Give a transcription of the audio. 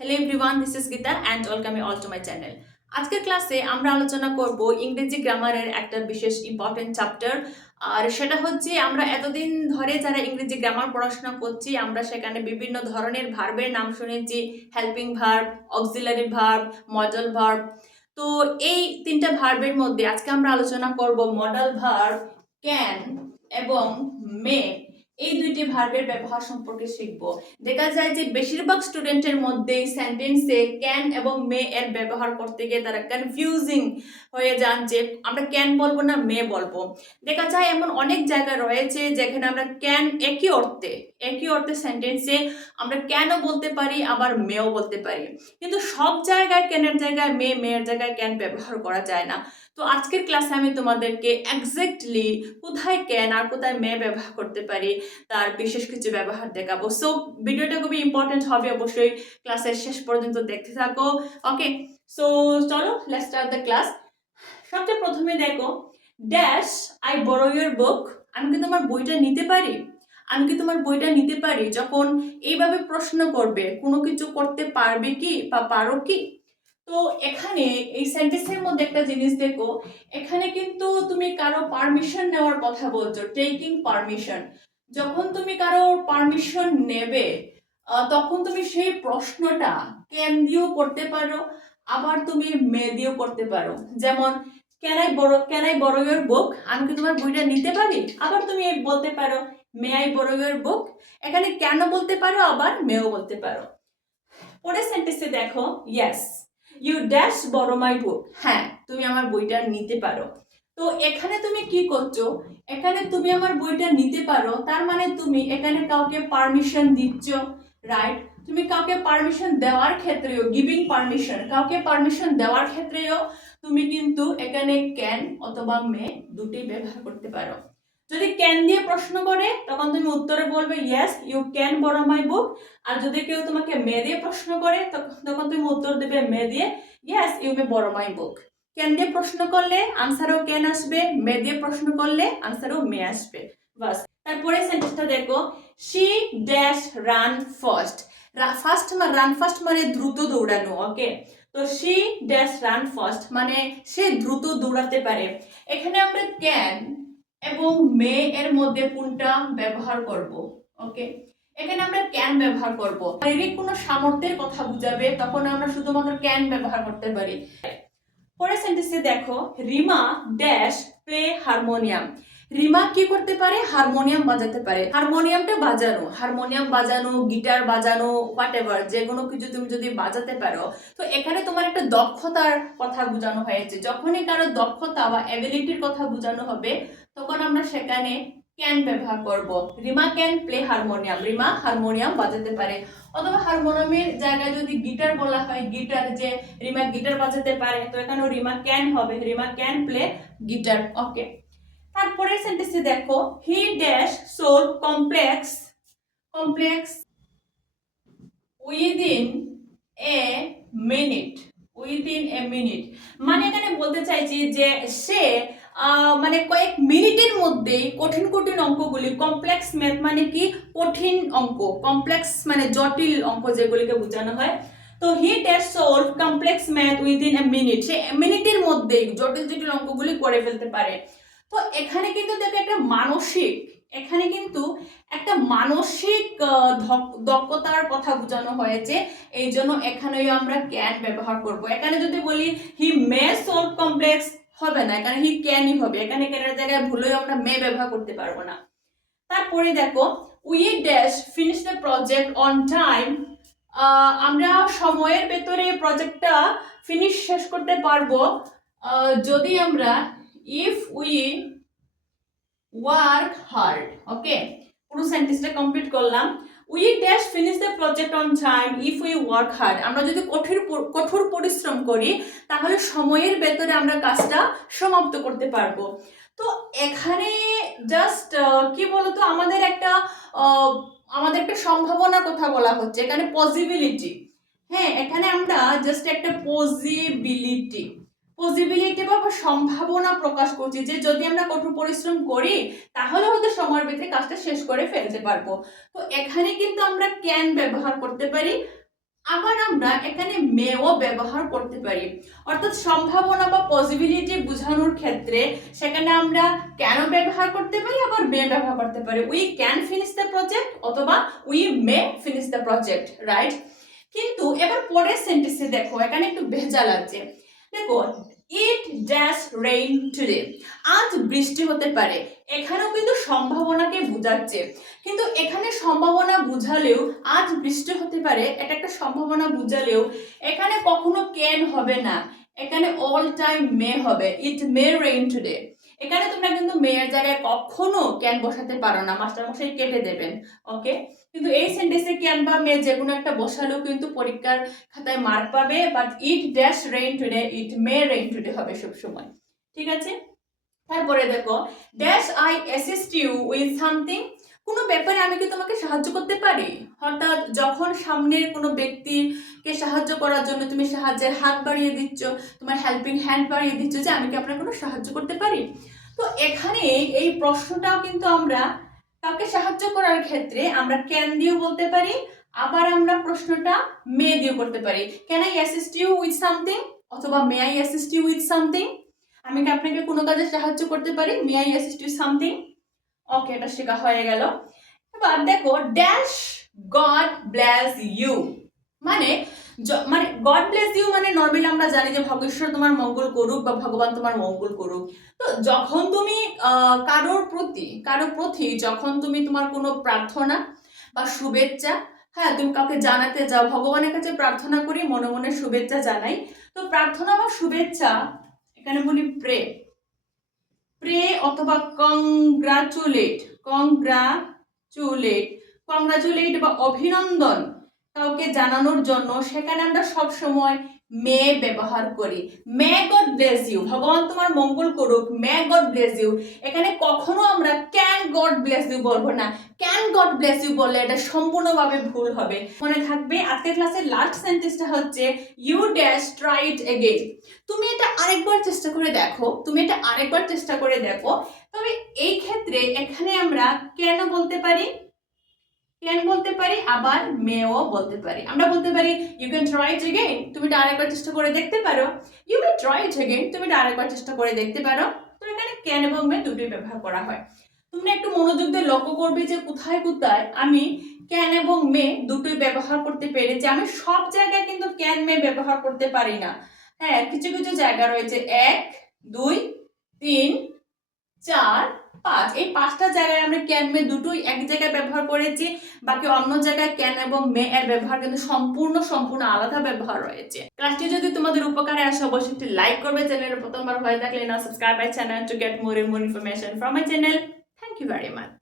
Hello everyone, this is Gita and welcome you all to my channel. আজকের ক্লাসে আমরা আলোচনা করব ইংরেজি গ্রামারের একটা বিশেষ ইম্পর্টেন্ট চ্যাপ্টার। আর সেটা হচ্ছে আমরা এতদিন ধরে যারা ইংরেজি গ্রামার পড়াশোনা করছি আমরা সেখানে বিভিন্ন ধরনের ভার্বের নাম শুনেছি, helping verb, auxiliary verb, modal verb. তো এই তিনটা ভার্বের মধ্যে আজকে আমরা আলোচনা করব মডাল ভার্ব, ক্যান এবং মে। এই দুইটি ভার্বের ব্যবহার সম্পর্কে শিখব। দেখা যায় যে বেশিরভাগ স্টুডেন্টের মধ্যেই সেন্টেন্সে ক্যান এবং মে এর ব্যবহার করতে গিয়ে তারা কনফিউজিং হয়ে যান যে আমরা ক্যান বলবো না মে বলবো। দেখা যায় এমন অনেক জায়গা রয়েছে যেখানে আমরা ক্যান একই অর্থে সেন্টেন্সে আমরা ক্যানও বলতে পারি আবার মেও বলতে পারি, কিন্তু সব জায়গায় ক্যানের জায়গায় মে, মেয়ের জায়গায় ক্যান ব্যবহার করা যায় না। তো আজকের ক্লাসে আমি তোমাদেরকে এক্স্যাক্টলি কোথায় ক্যান আর কোথায় মে ব্যবহার করতে পারি তার বিশেষ কিছু ব্যবহার দেখাবো। সো ভিডিওটা খুবই ইম্পর্টেন্ট হবে, অবশ্যই ক্লাসের শেষ পর্যন্ত দেখতে থাকো। ওকে, সো চলো লেটস স্টার্ট দ্য ক্লাস। সবচেয়ে প্রথমে দেখো, dash I borrow your book, আমি কি তোমার বইটা নিতে পারি? আমি কি তোমার বইটা নিতে পারি? যখন এইভাবে প্রশ্ন করবে কোনো কিছু করতে পারবে কি বা পারো কি। তো এখানে এই সেন্টেন্সের মধ্যে একটা জিনিস দেখো, এখানে কিন্তু তুমি কারো পারমিশন নেওয়ার কথা বলছো, টেকিং পারমিশন। যখন তুমি কারো পারমিশন নেবে তখন তুমি সেই প্রশ্নটা ক্যান দিয়েও করতে পারো, আবার তুমি মে দিয়েও করতে পারো। যেমন can I borrow your book, আমি কি তোমার বইটা নিতে পারি? আবার তুমি বলতে পারো may I borrow your book. এখানে কেন বলতে পারো আবার মেও বলতে পারো। পরের সেন্টেন্সে দেখো, yes you dash borrow my বুক, হ্যাঁ তুমি আমার বইটা নিতে পারো। তো এখানে তুমি কি করছো, এখানে তুমি আমার বইটা নিতে পারো তার মানে তুমি এখানে কাউকে পারমিশন দিচ্ছ, রাইট? তুমি কাউকে পারমিশন দেওয়ার ক্ষেত্রেও, গিভিং পারমিশন, কাউকে পারমিশন দেওয়ার ক্ষেত্রেও তুমি কিন্তু এখানে ক্যান অথবা মে দুটি ব্যবহার করতে পারো। যদি ক্যান দিয়ে প্রশ্ন করে তখন তুমি উত্তরে বলবে yes you can borrow my বুক। আর যদি কেউ তোমাকে মে দিয়ে প্রশ্ন করে তখন তুমি উত্তর দেবে মে দিয়ে, yes you may borrow my book. Can দিয়ে প্রশ্ন করলে আনসারও ক্যান আসবে, মে দিয়ে প্রশ্ন করলে আনসারও মে আসবে, বাস। তারপরে সেন্টেন্সটা দেখো, she dash run first. Run first মানে দ্রুত দৌড়ানো, ওকে। তো শি ড্যাশ রান ফার্স্ট মানে সে দ্রুত দৌড়াতে পারে। এখানে আমরা ক্যান এবং মে এর মধ্যে কোনটা ব্যবহার করব? ওকে, এখানে আমরা ক্যান ব্যবহার করব। শারীরিক কোনো সামর্থ্যের কথা বুঝাবে তখন আমরা শুধুমাত্র ক্যান ব্যবহার করতে পারি। পরের সেন্টেন্সে দেখো, Rima dash play harmonium. Rima কি করতে পারে? হারমোনিয়াম বাজাতে পারে। হারমোনিয়াম বাজানো, গিটার বাজানো, হোয়াটএভার, যে কোনো কিছু তুমি যদি বাজাতে পারো তো এখানে তোমার একটা দক্ষতার কথা বোঝানো হয়েছে। যখনই কারো দক্ষতা বা অ্যাবিলিটির কথা বোঝানো হবে তখন আমরা সেখানে ক্যান ব্যবহার করব। Rima can play harmonium, Rima harmonium বাজাতে পারে। অথবা হারমোনিয়ামের জায়গায় যদি গিটার বলা হয়, গিটার, যে রিমা গিটার বাজাতে পারে, তো এখানেও রিমা ক্যান হবে, Rima can play guitar, okay. তারপরের সেন্টেন্সে দেখো, he dash solve complex within a minute, মানে এখানে বলতে চাইছি যে সে মানে কয়েক মিনিটের মধ্যেই কঠিন অঙ্কগুলি, কমপ্লেক্স ম্যাথ মানে কি কঠিন অঙ্ক, কমপ্লেক্স মানে জটিল অঙ্ক যেগুলিকে বোঝানো হয়। তো he dash solve complex math within a minute, সে মিনিটের মধ্যেই জটিল অঙ্কগুলি করে ফেলতে পারে। তো এখানে কিন্তু দেখো এখানে কিন্তু একটা মানসিক দক্ষতার কথা বোঝানো হয়েছে, এই জন্য এখানেও আমরা ক্যান ব্যবহার করব। এখানে যদি বলি হি মে সলভ কমপ্লেক্স, হবে না, এখানে হি ক্যানই হবে। এখানে ক্যানের জায়গায় ভুলেও আমরা মে ব্যবহার করতে পারবো না। তারপরে দেখো, we dash finish the project on time, আমরা সময়ের ভেতরে প্রজেক্টটা শেষ করতে পারবো যদি আমরা ইফ উই ওয়ার্ক হার্ড, ওকে। পুরো সেন্টেন্সটা কমপ্লিট করলাম। We dash finish the project on time if we work hard, আমরা যদি কঠোর পরিশ্রম করি তাহলে সময়ের ভেতরে আমরা কাজটা সমাপ্ত করতে পারবো। তো এখানে জাস্ট কি বলতো, আমাদের একটা সম্ভাবনার কথা বলা হচ্ছে, এখানে পসিবিলিটি। হ্যাঁ, এখানে আমরা জাস্ট একটা পসিবিলিটি বা সম্ভাবনা প্রকাশ করছি যে যদি আমরা কঠোর পরিশ্রম করি তাহলে হয়তো সময়ের ভিতরে কাজটা শেষ করে ফেলতে পারবো। তো এখানে কিন্তু আমরা ক্যান ব্যবহার করতে পারি। আবার আমরা এখানে মেও ব্যবহার করতে পারি, অর্থাৎ সম্ভাবনা বা পসিবিলিটি বোঝানোর ক্ষেত্রে সেখানে আমরা ক্যান ব্যবহার করতে পারি, আবার মে ব্যবহার করতে পারি। We can finish the project অথবা we may finish the project, right? কিন্তু এবার পরের সেন্টেন্সে দেখো, এখানে একটু ভেজাল আছে। দেখো, ইট ড্যাশ রেইন টুডে, আজ বৃষ্টি হতে পারে। এখানেও কিন্তু সম্ভাবনাকে বোঝাচ্ছে, কিন্তু এখানে সম্ভাবনা বুঝালেও আজ বৃষ্টি হতে পারে, এটা একটা সম্ভাবনা বুঝালেও এখানে কখনো ক্যান হবে না, এখানে অল টাইম মে হবে। ইট মে রেইন টুডে, এখানে তোমরা কিন্তু মেয়ের জায়গায় কখনো ক্যান বসাতে পারো না, মাস্টারমশাই কেটে দেবেন। ওকে, কিন্তু এই সেন্টেন্সে ক্যান বা মে যে কোনো একটা বসালেও কিন্তু পরীক্ষার খাতায় মার্ক পাবে। But it dash rain today, it may rain today হবে সব সময়, ঠিক আছে? তারপরে দেখো, dash I assist you with something, কোনো ব্যাপারে আমি কি তোমাকে সাহায্য করতে পারি? অর্থাৎ যখন সামনের কোনো ব্যক্তিকে সাহায্য করার জন্য তুমি সাহায্যের হাত বাড়িয়ে দিচ্ছ, তোমার হেল্পিং হ্যান্ড বাড়িয়ে দিচ্ছ যে আমি কি আপনার কোনো সাহায্য করতে পারি। তো এখানে এই প্রশ্নটাও কিন্তু আমরা কাউকে সাহায্য করার ক্ষেত্রে আমরা ক্যান দিয়েও বলতে পারি, আবার আমরা প্রশ্নটা মে দিয়েও করতে পারি। Can I assist you with something অথবা may I assist you with something, আমি কি আপনাকে কোনো কাজে সাহায্য করতে পারি? May I assist you something. Okay, এটা শেখা হয়ে গেল। এবার দেখো, ড্যাশ গড ব্লেস ইউ, মানে মানে গড ব্লেস ইউ মানে নর্মালি আমরা জানি যে ভগবান তোমার মঙ্গল করুক বা ভগবান তোমার মঙ্গল করুক। তো যখন তুমি কারোর প্রতি যখন তুমি তোমার কোনো প্রার্থনা বা শুভেচ্ছা, হ্যাঁ, তুমি কাউকে জানাতে যাও, ভগবানের কাছে প্রার্থনা করি, মনে মনে শুভেচ্ছা জানাই। তো প্রার্থনা বা শুভেচ্ছা এখানে বলি প্রে, প্রে অথবা কংগ্রাচুলেট বা অভিনন্দন কাউকে জানানোর জন্য সেখানে আমরা সব সময় মে ব্যবহার করি। মে গড ব্লেস ইউ, ভগবান তোমার মঙ্গল করুক, মে গড ব্লেস ইউ। এখানে কখনো আমরা ক্যান গড ব্লেস ইউ বলবো না, ক্যান গড ব্লেস ইউ বললে এটা সম্পূর্ণভাবে ভুল হবে। মনে থাকবে আজকের ক্লাসের লাস্ট সেন্টেন্সটা হচ্ছে you dash try it again, তুমি এটা আরেকবার চেষ্টা করে দেখো, তুমি এটা আরেকবার চেষ্টা করে দেখো। তবে এই ক্ষেত্রে এখানে আমরা কেন বলতে পারি, ক্যান বলতে পারি, আবার মেও বলতে পারি। আমরা বলতে পারি you can try it again, তুমি এটা আরেকবার চেষ্টা করে দেখতে পারো। You may try it again, তুমি এটা আরেকবার চেষ্টা করে দেখতে পারো। তো এখানে ক্যান এবং মে দুটোই ব্যবহার করা হয়। তোমরা একটু মনোযোগ দিয়ে লক্ষ্য করবে যে কোথায় কোথায় আমি ক্যান এবং মে দুটোই ব্যবহার করতে পেরেছি। আমি সব জায়গায় কিন্তু ক্যান মে ব্যবহার করতে পারি না। হ্যাঁ, কিছু কিছু জায়গা রয়েছে, 1 2 3 4 5, এই 5টা জায়গায় আমরা ক্যান মে দুটোই এক জায়গায় ব্যবহার করেছি। বাকি অন্য জায়গায় ক্যান এবং মে এর ব্যবহার কিন্তু সম্পূর্ণ আলাদা ব্যবহার রয়েছে। ক্লাসটি যদি তোমাদের উপকারে আসে অবশ্যই একটি লাইক করবে। চ্যানেলে প্রথমবার হয়ে থাকলে না subscribe my channel to get more information from my channel. Thank you very much.